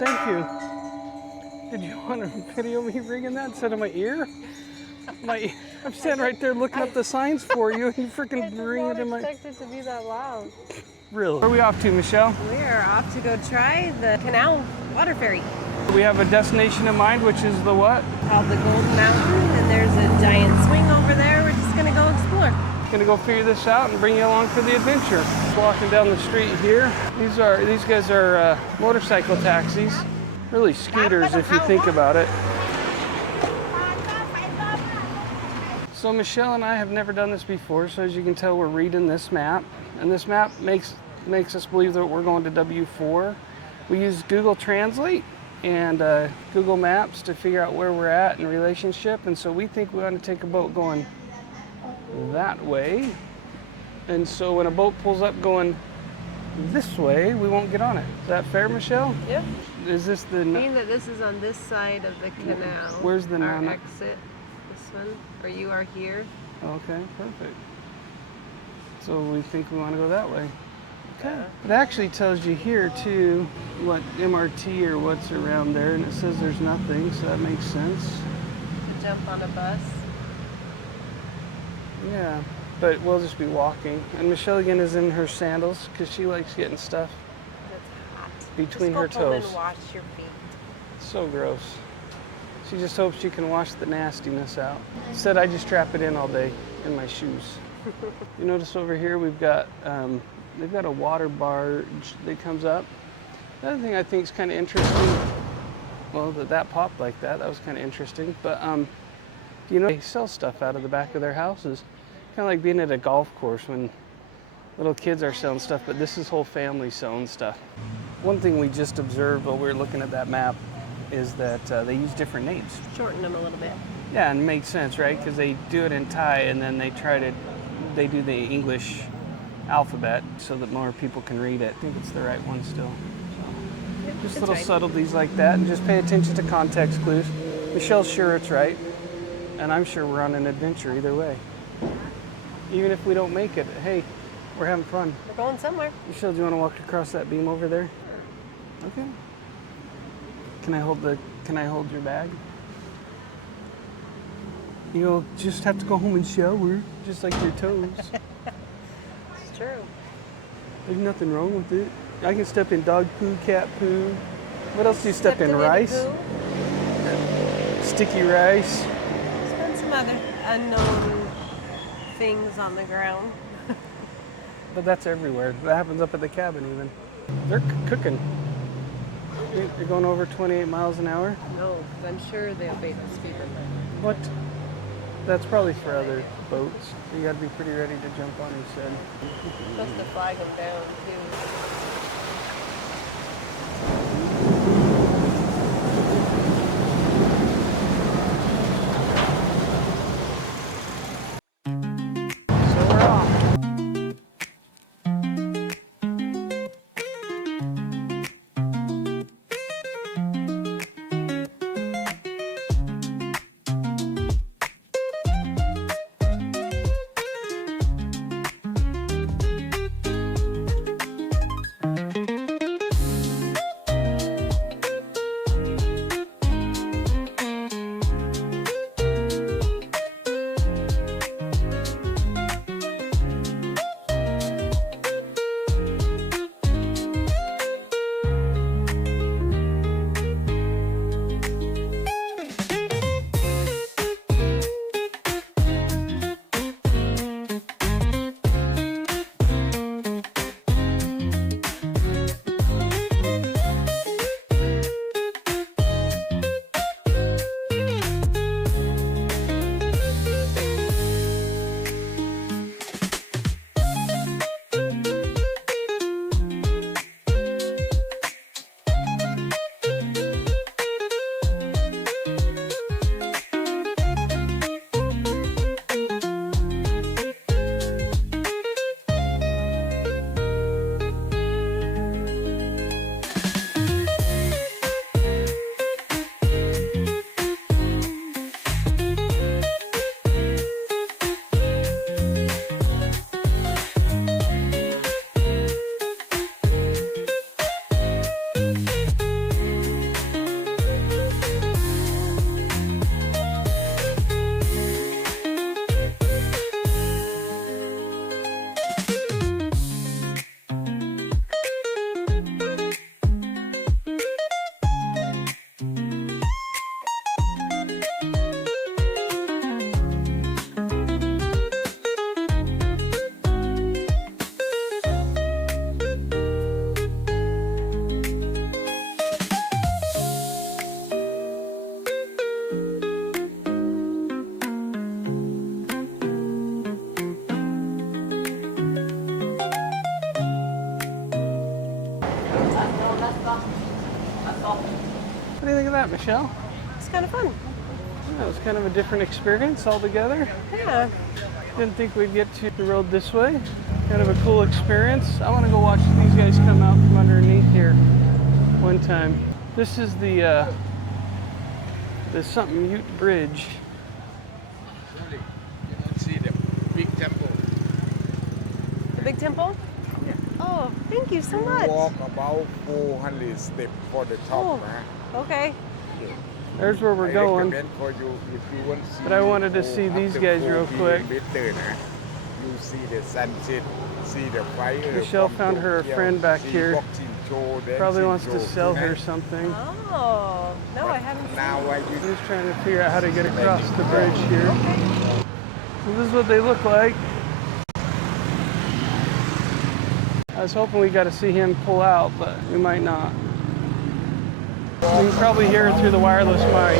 thank you. Did you want to video me ringing that instead of my ear? I'm standing right there looking up the signs for you, and you freaking ring it in my... I did not expect it to be that loud. Really? Where are we off to, Michelle? We are off to go try the Canal water ferry. We have a destination in mind, which is the what? Called the Golden Mountain, and there's a giant swing over there. We're just gonna go explore. Gonna go figure this out and bring you along for the adventure. Walking down the street here. These guys are motorcycle taxis. Really scooters if you think about it. So Michelle and I have never done this before, so as you can tell, we're reading this map. And this map makes us believe that we're going to W4. We use Google Translate and Google Maps to figure out where we're at in relationship. And so we think we ought to take a boat going that way. And so when a boat pulls up going this way, we won't get on it. Is that fair, Michelle? Yep. Is this the... Being that this is on this side of the canal. Where's the our exit? This one? Or you are here? Okay, perfect. So we think we want to go that way. Okay. It actually tells you here too what MRT or what's around there, and it says there's nothing, so that makes sense. To jump on a bus. Yeah, but we'll just be walking. And Michelle again is in her sandals because she likes getting stuff between her toes. And wash your feet. So gross. She just hopes she can wash the nastiness out. Said I just trap it in all day in my shoes. You notice over here we've got they've got a water barge that comes up. Another thing I think is kind of interesting. Well, that popped like that. That was kind of interesting. But you know, they sell stuff out of the back of their houses. Kind of like being at a golf course when little kids are selling stuff, but this is whole family selling stuff. One thing we just observed while we were looking at that map is that they use different names. Shorten them a little bit. Yeah, and it makes sense, right? Because they do it in Thai and then they do the English alphabet so that more people can read it. I think it's the right one still. So, Yep, just it's little right. subtleties like that, and just pay attention to context clues. Michelle's sure it's right, and I'm sure we're on an adventure either way. Even if we don't make it, hey, we're having fun. We're going somewhere. Michelle, do you want to walk across that beam over there? Okay. Can I hold your bag? You'll just have to go home and shower, just like your toes. It's true. There's nothing wrong with it. I can step in dog poo, cat poo. What else do you step in? Rice? Sticky rice. There's been some other unknown things on the ground. But that's everywhere. That happens up at the cabin even. They're cooking. You're going over 28 miles an hour? No, because I'm sure they obey the speed limit. What? That's probably for other boats. You got to be pretty ready to jump on, he said. You're supposed to flag them down, too. What do you think of that, Michelle? It's kind of fun. Yeah, it was kind of a different experience altogether. Yeah. Didn't think we'd get to the road this way. Kind of a cool experience. I want to go watch these guys come out from underneath here one time. This is the something Ute Bridge. Really, you don't see the big temple. The big temple? Yeah. Oh, thank you so You much. walk about 400 steps for the top. Oh, okay. Yeah. There's where we're going. recommend for you if you want to see. But I wanted to go see these after guys 4 real p.m. quick. Better, nah. You see the sunset, see the fire. Michelle from found her a Tokyo, friend back see here. boxing show, Probably dancing wants to show sell her tonight. something. Oh, no, I haven't seen Now I I'm use just trying to figure out how to get across the bridge here. So this is what they look like. I was hoping we got to see him pull out, but we might not. You can probably hear it through the wireless mic.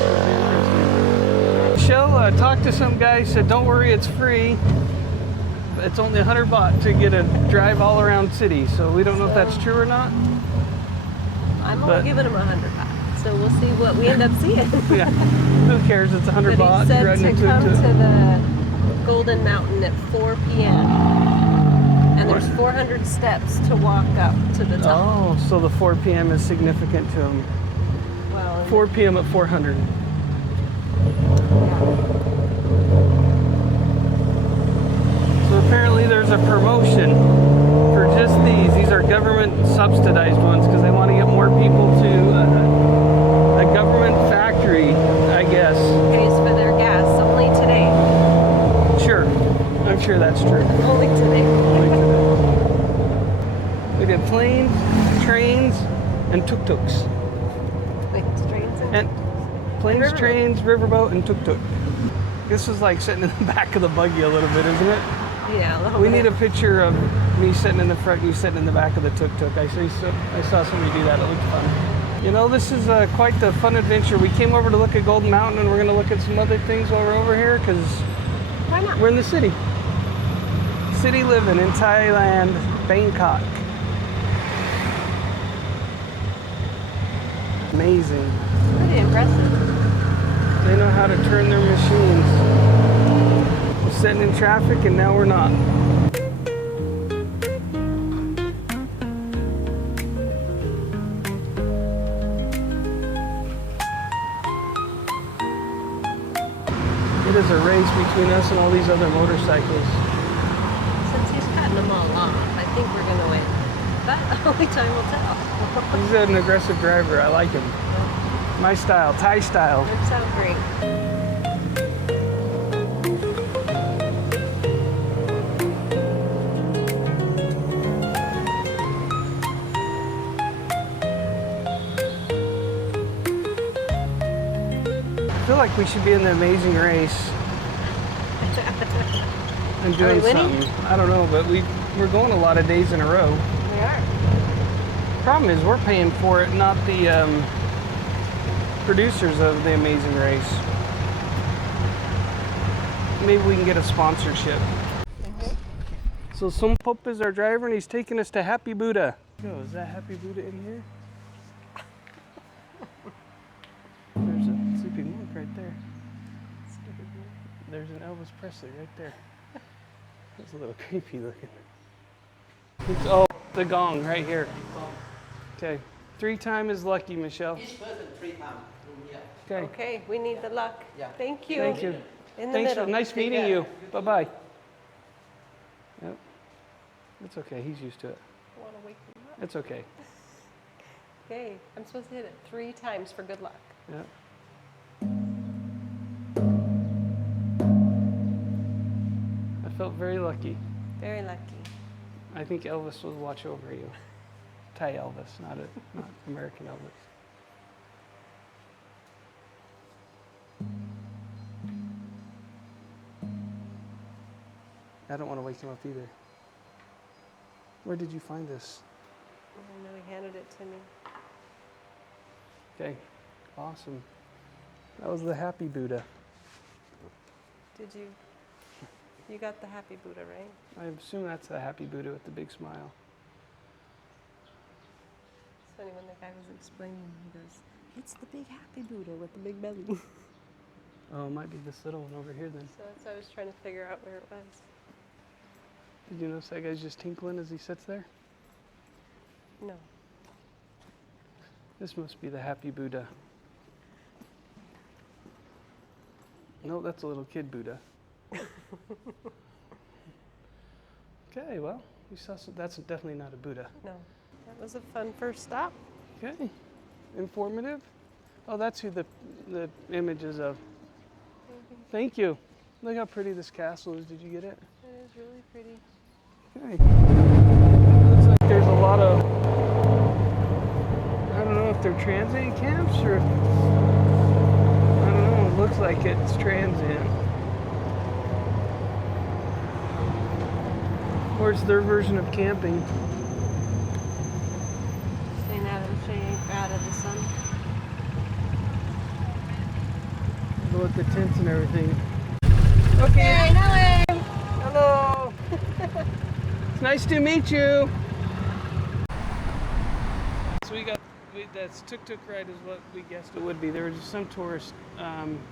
Michelle talked to some guy, said, don't worry, it's free. It's only 100 baht to get a drive all around city, so we don't know if that's true or not. I'm But- only giving him 100 baht, so we'll see what we end up seeing. Yeah, who cares? It's 100 But baht. he said riding to a come to tuk-tuk. the Golden Mountain at 4 p.m. And there's 400 steps to walk up to the top. Oh, so the 4 p.m. is significant to him. Well, 4 p.m. at 400. So apparently there's a promotion for just these. These are government subsidized ones because they want to get more people to a government factory, I guess. pays for their gas only today. Sure, I'm sure that's true. Only today. We did planes, trains, and tuk-tuks. Planes, trains, and Planes, riverboat. trains, riverboat, and tuk-tuk. This is like sitting in the back of the buggy a little bit, isn't it? yeah. a little We bit. need a picture of me sitting in the front, you sitting in the back of the tuk-tuk. I saw somebody do that. It looked fun. You know, this is quite the fun adventure. We came over to look at Golden Mountain, and we're going to look at some other things while we're over here because Why not? we're in the city. City living in Thailand, Bangkok. Amazing. Pretty impressive. They know how to turn their machines. We're sitting in traffic and now we're not. It is a race between us and all these other motorcycles. Since he's cutting them all off, I think we're going to win. But only time will tell. He's an aggressive driver. I like him. My style, Thai style. That sounds great. I feel like we should be in the Amazing Race and doing we winning? something. I don't know, but we're going a lot of days in a row. We are. Problem is, we're paying for it, not the producers of the Amazing Race. Maybe we can get a sponsorship. So Sumpop is our driver, and he's taking us to Happy Buddha. Yo, is that Happy Buddha in here? There's a sleeping monk right there. There's an Elvis Presley right there. That's a little creepy looking. Oh, the gong right here. Okay. 3 times is lucky, Michelle. Each person 3 times. Okay. Okay, we need the luck. Yeah. Thank you. Thank you. In the Thanks middle. for nice meeting you. Bye-bye. Yep. It's okay. He's used to it. I want to wake him up. It's okay. Okay, I'm supposed to hit it 3 times for good luck. Yep. I felt very lucky. Very lucky. I think Elvis will watch over you. Thai Elvis, not American Elvis. I don't want to wake him up either. Where did you find this? I know he handed it to me. Okay, awesome. That was the Happy Buddha. Did you? You got the happy Buddha, right? I assume that's the Happy Buddha with the big smile. funny when the guy was explaining, he goes, it's the big happy Buddha with the big belly. Oh, it might be this little one over here then. So that's why I was trying to figure out where it was. Did you notice that guy's just tinkling as he sits there? No. This must be the happy Buddha. No, that's a little kid Buddha. Okay, well, we saw some, that's definitely not a Buddha. No. That was a fun first stop. Okay, informative. Oh, that's who the image is of. Thank you. Look how pretty this castle is. Did you get it? It is really pretty. Okay. Looks like there's a lot of, I don't know if they're transient camps or, I don't know, it looks like it's transient. Or it's their version of camping. Staying out of the sun. Look at the tents and everything. Okay, Nelly! Hello. It's nice to meet you. So that's Tuk Tuk Ride is what we guessed it would be. There was just some tourist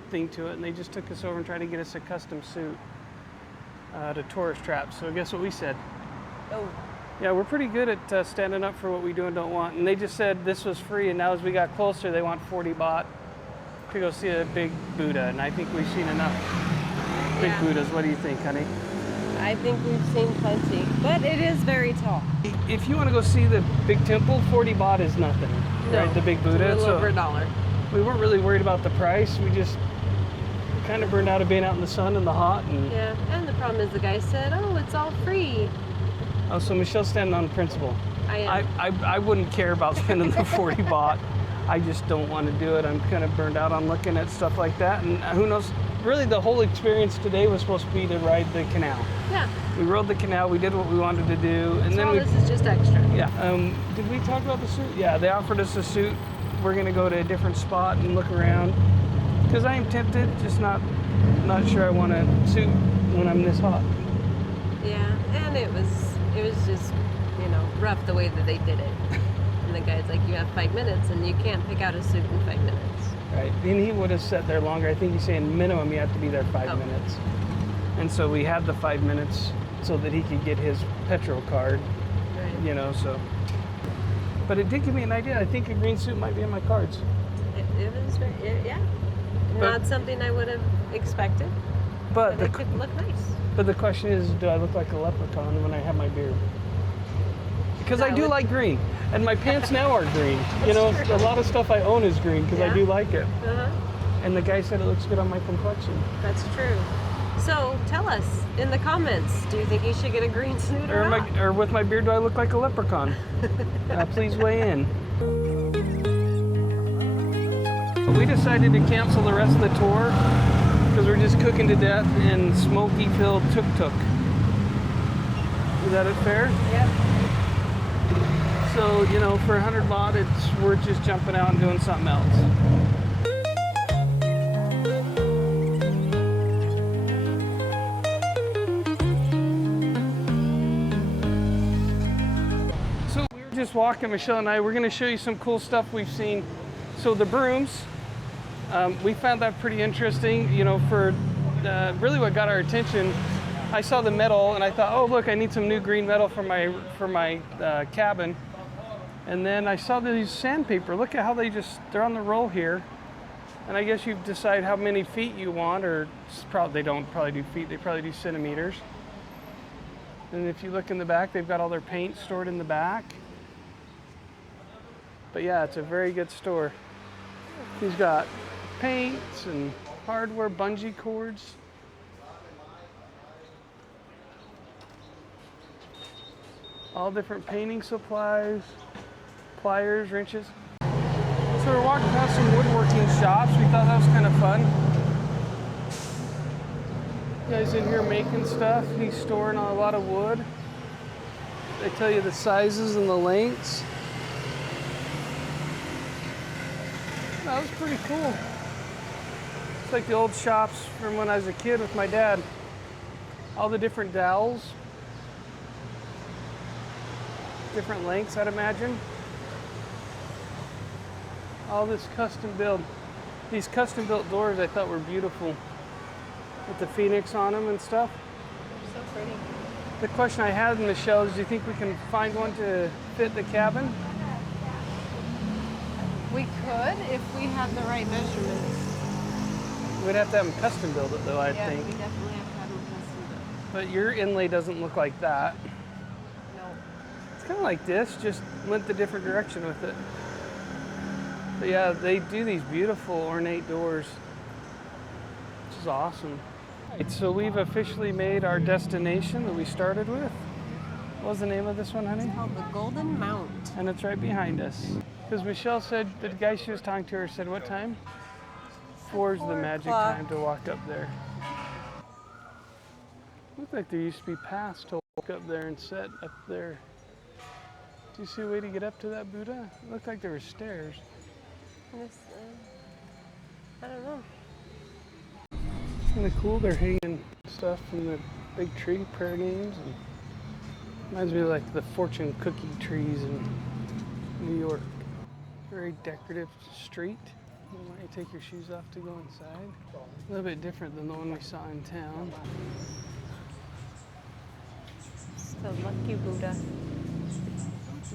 thing to it, and they just took us over and tried to get us a custom suit to tourist traps. So guess what we said? Oh. Yeah, we're pretty good at standing up for what we do and don't want. And they just said this was free, and now as we got closer, they want 40 baht to go see a big Buddha. And I think we've seen enough big Buddhas. What do you think, honey? I think we've seen plenty, but it is very tall. If you want to go see the big temple, 40 baht is nothing, right? The big Buddha. It's a little over $1. We weren't really worried about the price. We just kind of burned out of being out in the sun and the hot. And yeah, and the problem is the guy said, oh, it's all free. oh, so Michelle's standing on principle. I am. I wouldn't care about spending the 40 baht. I just don't want to do it. I'm kind of burned out on looking at stuff like that. And who knows, really the whole experience today was supposed to be to ride the canal. Yeah. We rode the canal, we did what we wanted to do. And So then all this is just extra. Yeah. Did we talk about the suit? Yeah, they offered us a suit. We're gonna go to a different spot and look around. Because I am tempted, just not sure I want a suit when I'm this hot. Yeah, and it was just, rough the way that they did it. And the guy's like, you have 5 minutes and you can't pick out a suit in 5 minutes. Right, and he would have sat there longer. I think he's saying minimum you have to be there 5 minutes. And so we had the 5 minutes so that he could get his petrol card, Right. So. But it did give me an idea. I think a green suit might be in my cards. It was very, yeah. Not something I would have expected, But it could look nice. But the question is, do I look like a leprechaun when I have my beard? Because I do like green, and my pants now are green. A lot of stuff I own is green because I do like it. Uh-huh. And the guy said it looks good on my complexion. That's true. So tell us in the comments, do you think you should get a green suit or not? Or with my beard, do I look like a leprechaun? Please weigh in. We decided to cancel the rest of the tour because we're just cooking to death in smoky-filled tuk-tuk. Is that fair? Yep. So, for 100 baht, it's worth just jumping out and doing something else. So we were just walking, Michelle and I. We're going to show you some cool stuff we've seen. So the brooms, we found that pretty interesting. For really what got our attention, I saw the metal and I thought, oh look, I need some new green metal for my cabin. And then I saw these sandpaper. Look at how they're on the roll here. And I guess you decide how many feet you want, or they don't probably do feet, they probably do centimeters. And if you look in the back, they've got all their paint stored in the back. But yeah, it's a very good store. He's got paints and hardware, bungee cords. All different painting supplies, pliers, wrenches. So we're walking past some woodworking shops. We thought that was kind of fun. Guys in here making stuff. He's storing a lot of wood. They tell you the sizes and the lengths. That was pretty cool. It's like the old shops from when I was a kid with my dad. All the different dowels. Different lengths, I'd imagine. All this custom build. These custom built doors I thought were beautiful with the phoenix on them and stuff. So pretty. The question I had, Michelle, is do you think we can find one to fit the cabin? We could if we had the right measurements. We'd have to have them custom build it though, I Yeah, think. we definitely have to have them custom built. But your inlay doesn't look like that. No. It's kind of like this, just went the different direction with it. But yeah, they do these beautiful ornate doors, which is awesome. Right, so we've officially made our destination that we started with. What was the name of this one, honey? It's called the Golden Mount. And it's right behind us. Because Michelle said, the guy she was talking to her said, what time? 4's the 4 magic o'clock. time to walk up there. Looked like there used to be paths to walk up there and sit up there. Do you see a way to get up to that Buddha? It looked like there were stairs. This, I don't know. It's kind of cool. They're hanging stuff from the big tree, prayer names. And reminds me of like the fortune cookie trees in New York. Very decorative street. You want you to take your shoes off to go inside. A little bit different than the one we saw in town. It's the Lucky Buddha.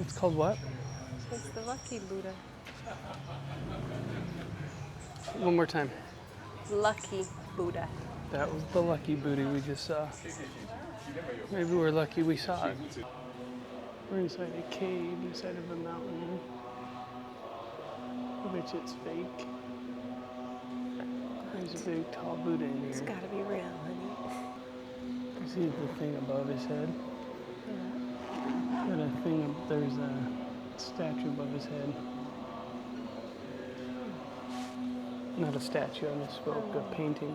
It's called what? It's the Lucky Buddha. One more time. Lucky Buddha. That was the lucky Buddha we just saw. Maybe we're lucky we saw it. We're inside a cave, inside of a mountain. I bet you it's fake. There's a big tall Buddha in It's here. gotta be real, honey. You see the thing above his head? Got a thing, there's a statue above his head. Not a statue, I misspoke, a painting.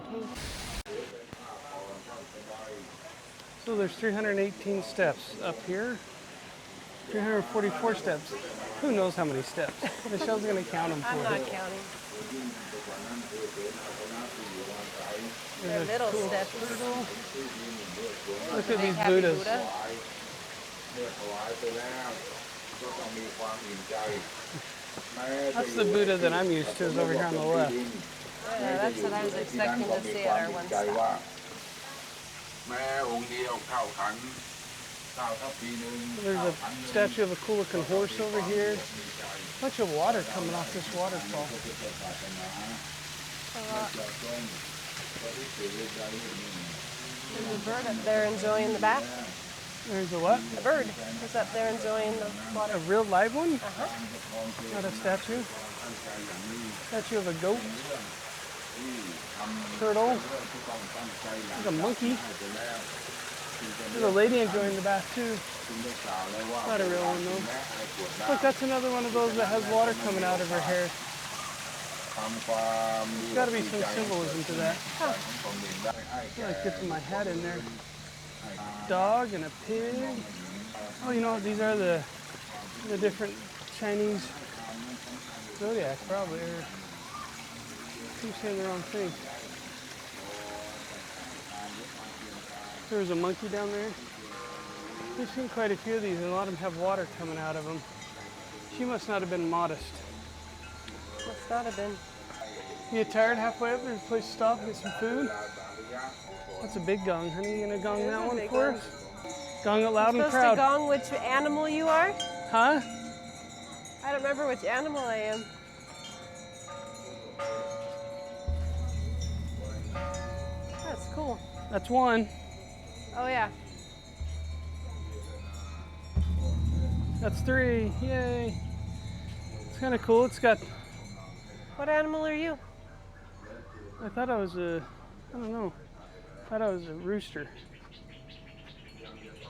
So there's 318 steps up here, 344 steps. Who knows how many steps? Michelle's gonna count them for I'm not us. counting. There's They're a little cool steps. turtle. Look at Big these happy Buddhas. Buddha. That's the Buddha that I'm used to, is over here on the left. Yeah, that's what I was expecting to see at our one stop. There's a statue of a cool looking horse over here. Bunch of water coming off this waterfall. There's a bird up there enjoying the bath. There's a what? A bird is up there enjoying the water. A real live one? Uh-huh. Not a statue? Statue of a goat? Turtle? There's a monkey. There's a lady enjoying the bath too. Not a real one though. Look, that's another one of those that has water coming out of her hair. There's got to be some symbolism to that. I feel like dipping my hat in there. Dog and a pig. Oh, you know what? These are the different Chinese zodiac, probably. Or keep saying the wrong thing. There was a monkey down there. We've seen quite a few of these, and a lot of them have water coming out of them. She must not have been modest. Must not have been. You get tired halfway up? There's a place to stop and get some food? That's a big gong, honey. You gonna gong It is that a one big for one. us? Gong it loud and Supposed to proud. gong which animal you are? Huh? I don't remember which animal I am. That's cool. That's one. Oh yeah. That's three. Yay. It's kind of cool. It's got, What animal are you? I thought I was a, I don't know. I thought I was a rooster.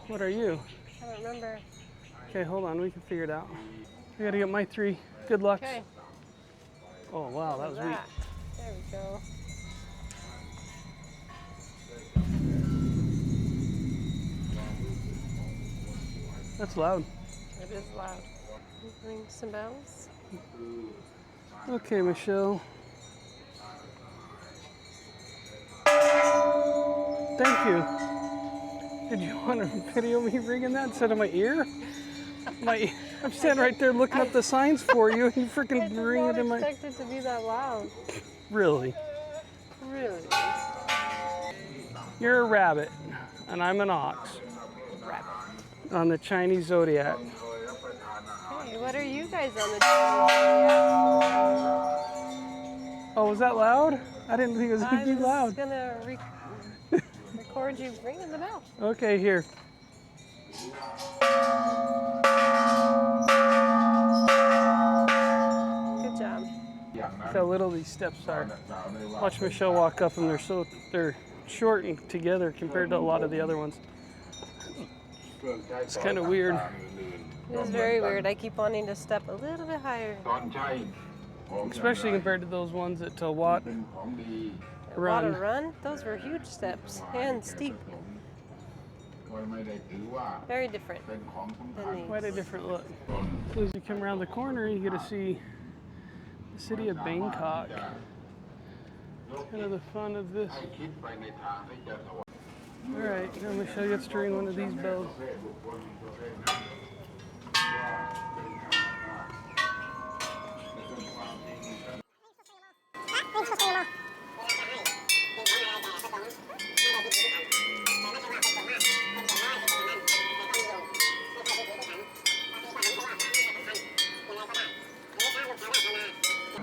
What are you? I don't remember. Okay, hold on. We can figure it out. I gotta get my three. Good luck. Okay. Oh, wow. That was weak. That. There we go. That's loud. It is loud. Ring some bells. Okay, Michelle. Thank you. Did you want to video me ringing that instead of my ear? My I'm standing right there looking up the signs for you, and you freaking ring it in my. I did not expect it to be that loud. Really? Really? You're a rabbit, and I'm an ox. Rabbit. On the Chinese zodiac. Hey, what are you guys on the? Oh, was that loud? I didn't think it was gonna be loud. I was gonna record you ringing the bell. Okay, here. Good job. Look how little these steps are. Watch Michelle walk up, and they're short and together compared to a lot of the other ones. It's kind of weird. It's very weird. I keep wanting to step a little bit higher. Especially compared to those ones at Wat Water Run, those were huge steps and steep. Very different than these. Quite a different look. So as you come around the corner, you get to see the city of Bangkok. Kind of the fun of this. All right, now Michelle gets to ring one of these bells.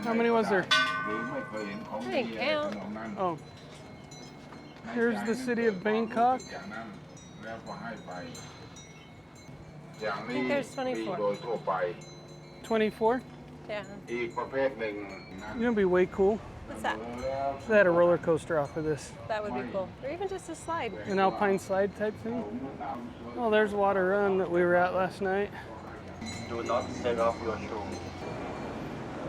How many was there? I didn't count. Oh. Here's the city of Bangkok. I think there's 24. 24? Yeah. You know, be way cool. What's that? If they had a roller coaster off of this. That would be cool. Or even just a slide. An alpine slide type thing. Oh, there's Water Run that we were at last night. Do not take off your shoes.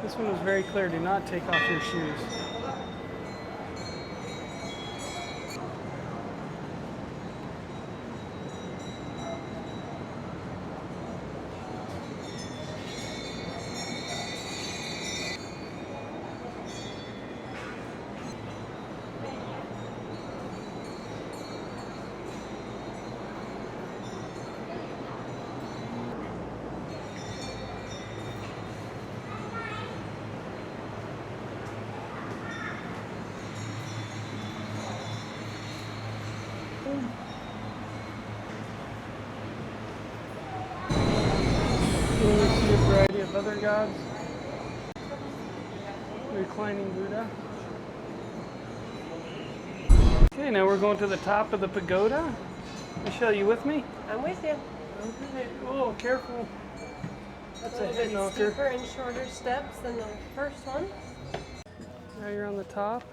This one was very clear. Do not take off your shoes. Here we see a variety of other gods. Reclining Buddha. Okay, now we're going to the top of the pagoda. Michelle, you with me? I'm with you. Okay. Oh, careful. That's A a little head bit knocker. steeper and shorter steps than the first one. Now you're on the top.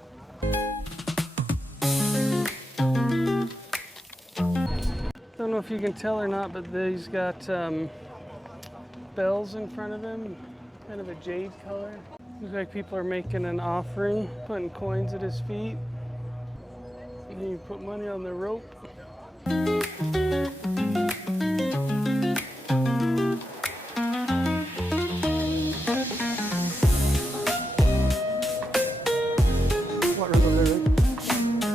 Don't know if you can tell or not, but these got bells in front of them, kind of a jade color. Looks like people are making an offering, putting coins at his feet. And you put money on the rope. What room over there, Rick?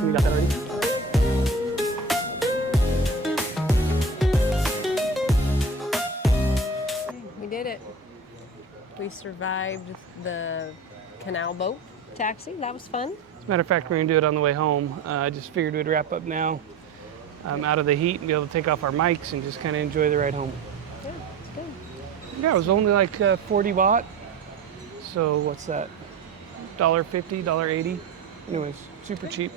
You got that already? We did it. We survived the canal boat taxi. That was fun. As a matter of fact, we're gonna do it on the way home. I just figured we'd wrap up now, out of the heat, and be able to take off our mics and just kind of enjoy the ride home. Yeah, it's good. Yeah, it was only like 40 baht. So what's that? $1.50, $1.80. Anyways, super cheap.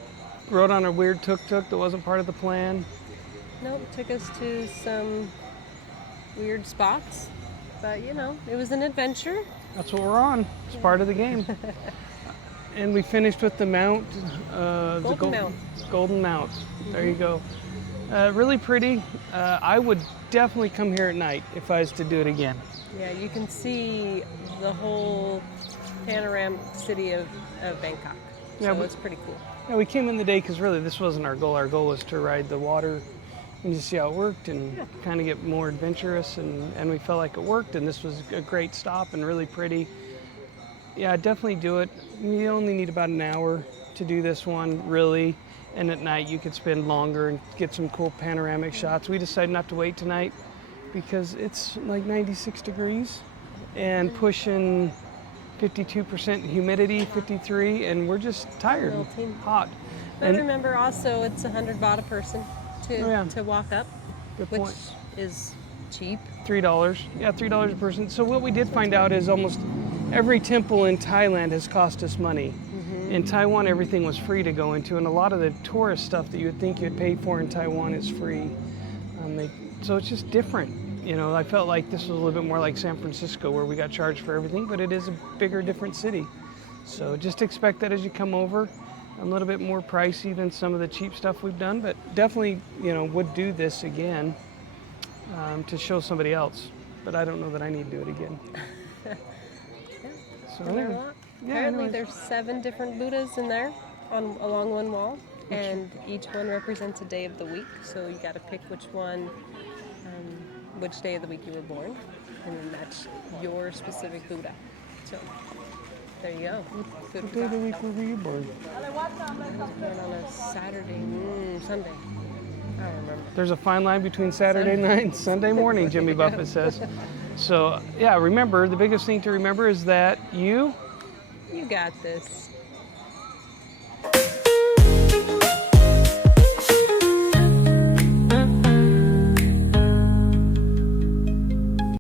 Rode on a weird tuk-tuk that wasn't part of the plan. Nope, took us to some weird spots. But, you know, it was an adventure. That's what we're on. It's part of the game. And we finished with the mount. Golden Mount. There you go. Really pretty. I would definitely come here at night if I was to do it again. Yeah, you can see the whole panoramic city of Bangkok. Yeah, So it's pretty cool. Yeah, we came in the day because really this wasn't our goal. Our goal was to ride the water and just see how it worked and kind of get more adventurous, and we felt like it worked, and this was a great stop and really pretty. Yeah, definitely do it. You only need about an hour to do this one, really, and at night you could spend longer and get some cool panoramic shots. We decided not to wait tonight because it's like 96 degrees and pushing 52% humidity, 53, and we're just tired, Melting. hot. But And remember also it's 100 baht a person to, Oh, yeah. to walk up, Good which point. is cheap. $3. Yeah, $3 a person. So what we did find out is almost every temple in Thailand has cost us money. In Taiwan, everything was free to go into, and a lot of the tourist stuff that you would think you'd pay for in Taiwan is free. So it's just different. You know, I felt like this was a little bit more like San Francisco, where we got charged for everything, but it is a bigger, different city. So just expect that as you come over. A little bit more pricey than some of the cheap stuff we've done, but definitely, you know, would do this again to show somebody else. But I don't know that I need to do it again. So Isn't there a anyway, lot? yeah, Apparently anyways. there's 7 different Buddhas in there along one wall, and each one represents a day of the week. So you got to pick which day of the week you were born, and then that's your specific Buddha. So there you go. Food What for day of the thought. week were you born? I was born on a Saturday, Sunday. I don't remember. There's a fine line between Saturday night and Sunday morning, Jimmy Buffett says. So yeah, remember, the biggest thing to remember is that you You got this.